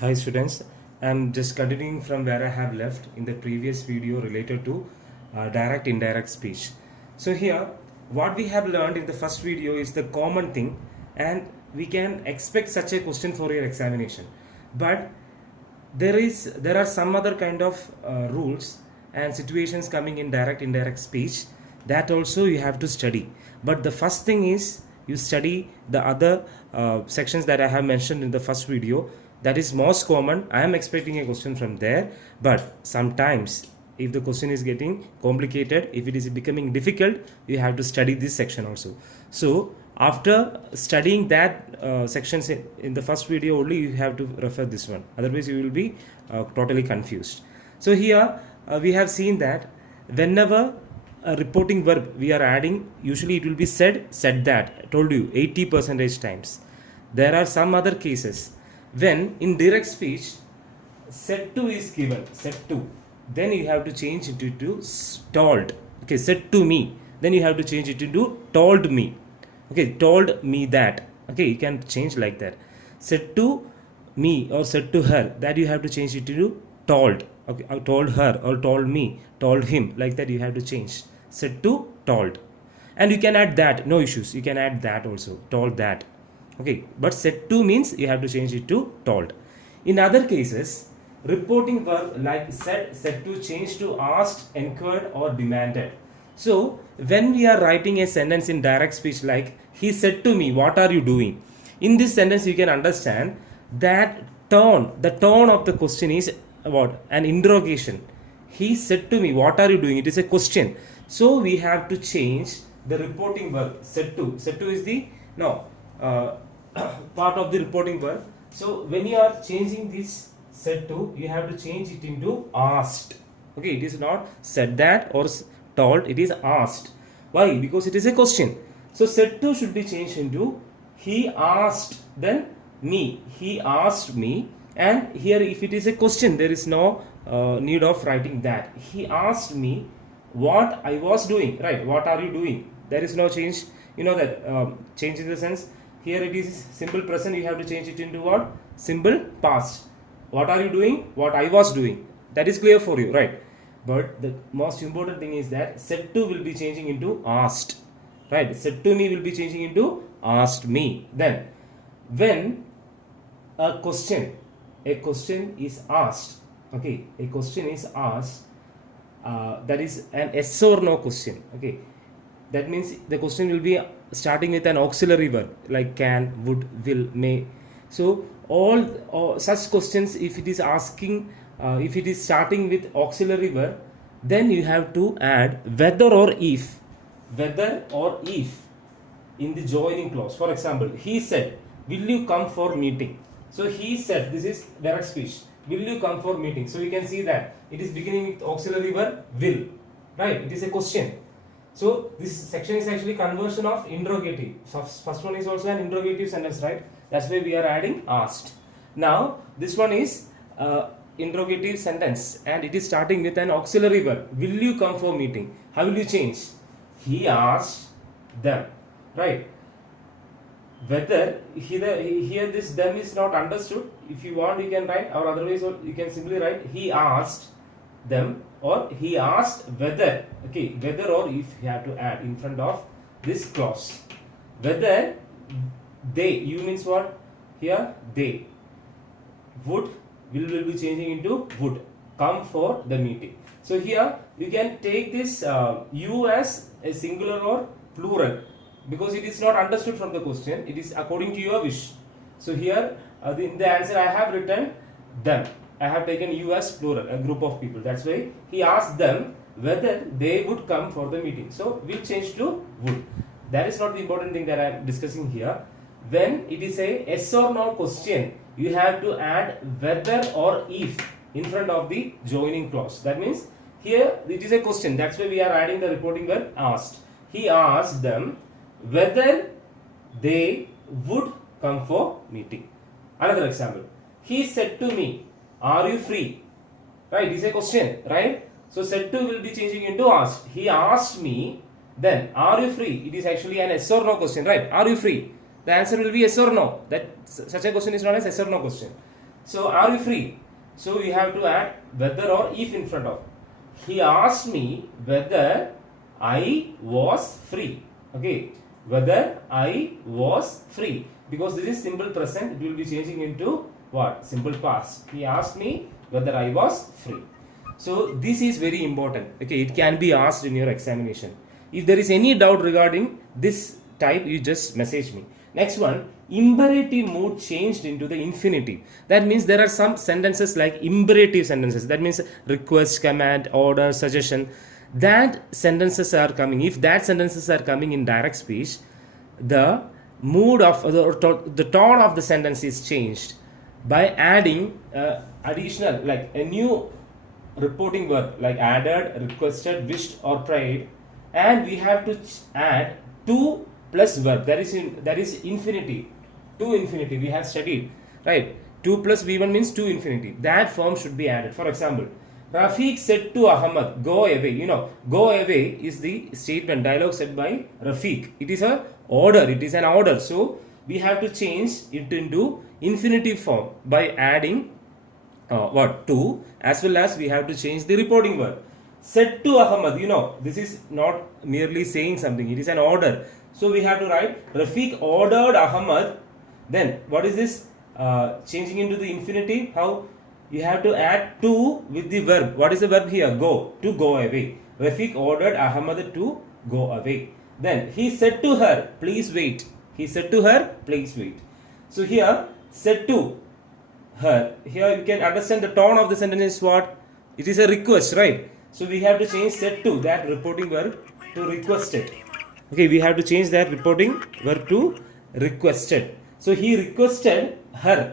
Hi students, I'm just continuing from where I have left in the previous video related to direct indirect speech. So here what we have learned in the first video is the common thing, and we can expect such a question for your examination. But there are some other kind of rules and situations coming in direct indirect speech that also you have to study. But the first thing is you study the other sections that I have mentioned in the first video. That is most common. I am expecting a question from there, but sometimes if the question is getting complicated, if it is becoming difficult, you have to study this section also. So after studying that sections in the first video only, you have to refer this one, otherwise you will be totally confused. So here we have seen that whenever a reporting verb we are adding, usually it will be said that. I told you 80% times. There are some other cases when in direct speech said to is given, said to, then you have to change it to told. Okay, said to me, then you have to change it to told me. Okay, told me that. Okay, you can change like that. Said to me or said to her, that you have to change it to told. Okay, I told her or told me, told him, like that you have to change. Said to told. And you can add that, no issues. You can add that also, told that. Okay, but said to means you have to change it to told. In other cases, reporting verb like said to change to asked, inquired or demanded. So when we are writing a sentence in direct speech like he said to me, what are you doing? In this sentence you can understand that the tone of the question is about an interrogation. He said to me, what are you doing? It is a question. So we have to change the reporting verb said to. Said to is the part of the reporting verb. So when you are changing this said to, you have to change it into asked. Okay, it is not said that or told, it is asked. Why? Because it is a question. So said to should be changed into he asked, then me. He asked me. And here if it is a question, there is no need of writing that. He asked me what I was doing, right? What are you doing? There is no change. You know that change in the sense. Here it is simple present, you have to change it into what? Simple past. What are you doing? What I was doing. That is clear for you, right? But the most important thing is that said to will be changing into asked, right? Said to me will be changing into asked me. Then when a question is asked, okay, a question is asked, that is an yes or no question. Okay, that means the question will be starting with an auxiliary verb like can, would, will, may. So all such questions, if it is asking, if it is starting with auxiliary verb, then you have to add whether or if in the joining clause. For example, he said, will you come for meeting? So he said, this is direct speech, will you come for meeting? So you can see that it is beginning with auxiliary verb will, right? It is a question. So this section is actually conversion of interrogative. So first one is also an interrogative sentence, right? That's why we are adding asked. Now this one is interrogative sentence and it is starting with an auxiliary verb. Will you come for meeting? How will you change? He asked them, right? Whether here this them is not understood. If you want, you can write, or otherwise you can simply write he asked them, or he asked whether. Okay, whether or if you have to add in front of this clause. Whether they, you means what? Here they will be changing into would come for the meeting. So here you can take this you as a singular or plural, because it is not understood from the question. It is according to your wish. So here in the answer I have written them. I have taken you as plural, a group of people. That's why he asked them whether they would come for the meeting. So we'll change to would. That is not the important thing that I am discussing here. When it is a yes or no question, you have to add whether or if in front of the joining clause. That means here it is a question. That's why we are adding the reporting verb asked. He asked them whether they would come for meeting. Another example. He said to me, are you free? Right, it's a question, right? So said to will be changing into asked. He asked me, then are you free? It is actually an yes or no question, right? Are you free? The answer will be yes or no. That such a question is known as yes or no question. So are you free? So you have to add whether or if in front of. He asked me whether I was free. Okay, whether I was free, because this is simple present, it will be changing into what? Simple past. He asked me whether I was free. So this is very important. Okay, it can be asked in your examination. If there is any doubt regarding this type, you just message me. Next one, imperative mood changed into the infinitive. That means there are some sentences like imperative sentences. That means request, command, order, suggestion. That sentences are coming. If that sentences are coming in direct speech, the mood of the tone of the sentence is changed by adding additional, like a new reporting verb, like added, requested, wished, or prayed, and we have to add to plus verb. That is infinitive. To infinitive we have studied, right? 2 plus V1 means to infinitive. That form should be added. For example, Rafiq said to Ahmad, go away. You know, go away is the statement, dialogue said by Rafiq. It is a order. It is an order. So we have to change it into infinitive form by adding what? To, as well as we have to change the reporting verb. Said to Ahmad, you know, this is not merely saying something. It is an order. So we have to write Rafiq ordered Ahmad. Then what is this? Changing into the infinitive. How? You have to add to with the verb. What is the verb here? Go. To go away. Rafiq ordered Ahmad to go away. Then he said to her, please wait. He said to her, please wait. So here, said to her. Here you can understand the tone of the sentence is what? It is a request, right? So we have to change said to, that reporting verb, to requested. Okay, we have to change that reporting verb to requested. So he requested her.